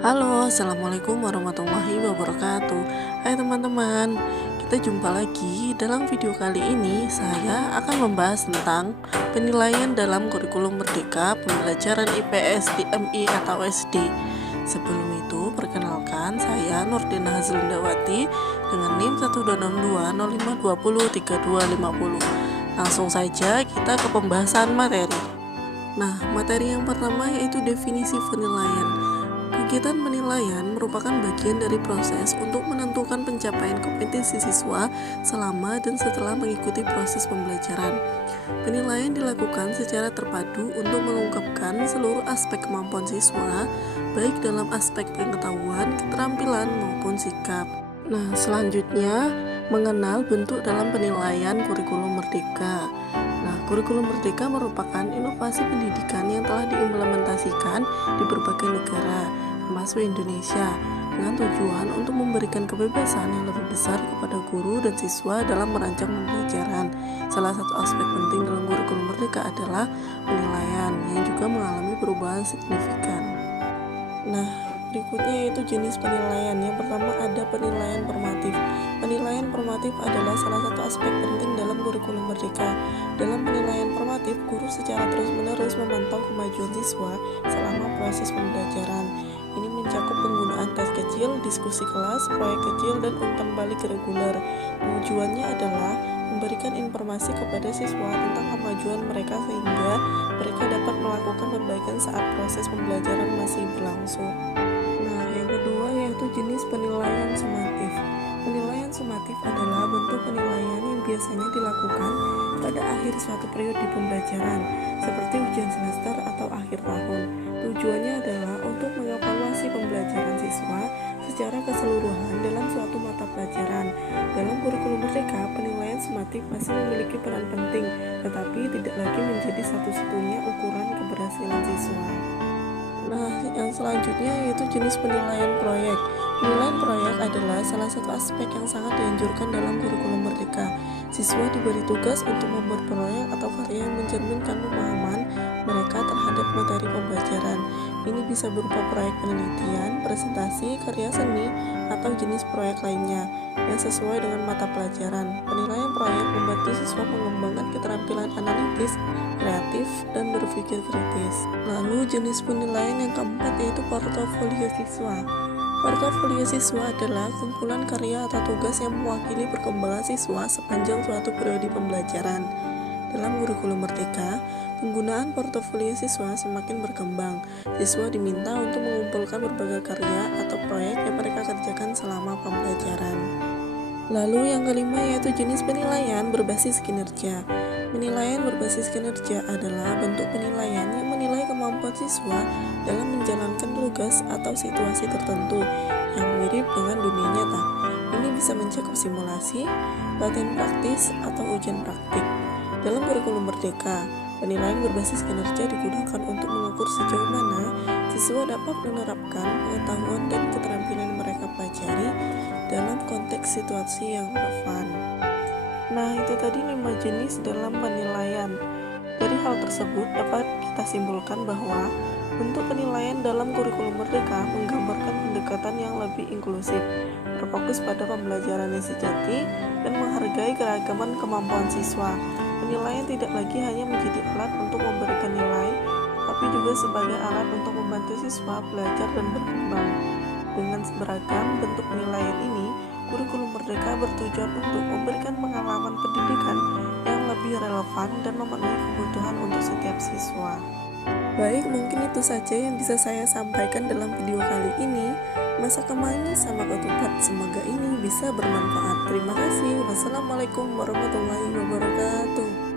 Halo, Assalamualaikum warahmatullahi wabarakatuh. Hai teman-teman, kita jumpa lagi. Dalam video kali ini saya akan membahas tentang penilaian dalam kurikulum Merdeka Pembelajaran IPS di MI atau SD. Sebelum itu, perkenalkan saya Nurdina Hazlindawati dengan NIM 1262052032050. Langsung saja kita ke pembahasan materi. Nah, materi yang pertama yaitu definisi penilaian. Kegiatan penilaian merupakan bagian dari proses untuk menentukan pencapaian kompetensi siswa selama dan setelah mengikuti proses pembelajaran. Penilaian dilakukan secara terpadu untuk mengungkapkan seluruh aspek kemampuan siswa, baik dalam aspek pengetahuan, keterampilan, maupun sikap. Nah, selanjutnya mengenal bentuk dalam penilaian kurikulum Merdeka. Nah, kurikulum Merdeka merupakan inovasi pendidikan yang telah diimplementasikan di berbagai negara, termasuk Indonesia, dengan tujuan untuk memberikan kebebasan yang lebih besar kepada guru dan siswa dalam merancang pembelajaran. Salah satu aspek penting dalam kurikulum Merdeka adalah penilaian, yang juga mengalami perubahan signifikan. Nah, berikutnya yaitu jenis penilaian. Yang pertama ada penilaian formatif. Penilaian formatif adalah salah satu aspek penting dalam kurikulum Merdeka. Dalam penilaian formatif, guru secara terus-menerus memantau kemajuan siswa selama proses pembelajaran. Ini mencakup penggunaan tes kecil, diskusi kelas, proyek kecil, dan umpan balik reguler. Tujuannya adalah memberikan informasi kepada siswa tentang kemajuan mereka sehingga mereka dapat melakukan perbaikan saat proses pembelajaran masih berlangsung. Nah, yang kedua yaitu jenis penilaian sumatif. Penilaian sumatif adalah bentuk penilaian yang biasanya dilakukan pada akhir suatu periode pembelajaran, seperti ujian semester atau akhir tahun. Tujuannya adalah untuk mengevaluasi pembelajaran siswa secara keseluruhan dalam suatu mata pelajaran. Dalam kurikulum Merdeka, penilaian sumatif masih memiliki peran penting, tetapi tidak lagi menjadi satu-satunya ukuran keberhasilan siswa. Nah, yang selanjutnya yaitu jenis penilaian proyek. Penilaian proyek adalah salah satu aspek yang sangat dianjurkan dalam kurikulum Merdeka. Siswa diberi tugas untuk membuat proyek atau karya yang mencerminkan pemahaman mereka terhadap materi pembelajaran. Ini bisa berupa proyek penelitian, presentasi, karya seni, atau jenis proyek lainnya yang sesuai dengan mata pelajaran. Penilaian proyek membantu siswa mengembangkan keterampilan analitis, kreatif, dan berpikir kritis. Lalu jenis penilaian yang keempat yaitu portofolio siswa. Portofolio siswa adalah kumpulan karya atau tugas yang mewakili perkembangan siswa sepanjang suatu periode pembelajaran. Dalam kurikulum Merdeka, penggunaan portofolio siswa semakin berkembang. Siswa diminta untuk mengumpulkan berbagai karya atau proyek yang mereka kerjakan selama pembelajaran. Lalu yang kelima yaitu jenis penilaian berbasis kinerja. Penilaian berbasis kinerja adalah bentuk penilaian yang menilai kemampuan siswa dalam menjalankan tugas atau situasi tertentu yang mirip dengan dunia nyata. Ini bisa mencakup simulasi, latihan praktis, atau ujian praktik. Dalam kurikulum Merdeka, penilaian berbasis kinerja digunakan untuk mengukur sejauh mana siswa dapat menerapkan pengetahuan dan keterampilan mereka pelajari dalam konteks situasi yang relevan. Nah, itu tadi 5 jenis dalam penilaian. Dari hal tersebut dapat kita simpulkan bahwa bentuk penilaian dalam kurikulum Merdeka menggambarkan pendekatan yang lebih inklusif, berfokus pada pembelajaran yang sejati, dan menghargai keragaman kemampuan siswa. Penilaian tidak lagi hanya menjadi alat untuk memberikan nilai, tapi juga sebagai alat untuk membantu siswa belajar dan berkembang. Dengan beragam bentuk penilaian ini, kurikulum Merdeka bertujuan untuk memberikan pengalaman pendidikan yang lebih relevan dan memenuhi kebutuhan untuk setiap siswa. Baik, mungkin itu saja yang bisa saya sampaikan dalam video kali ini. Masa kemangi sama ketupat, semoga ini bisa bermanfaat. Terima kasih. Wassalamualaikum warahmatullahi wabarakatuh.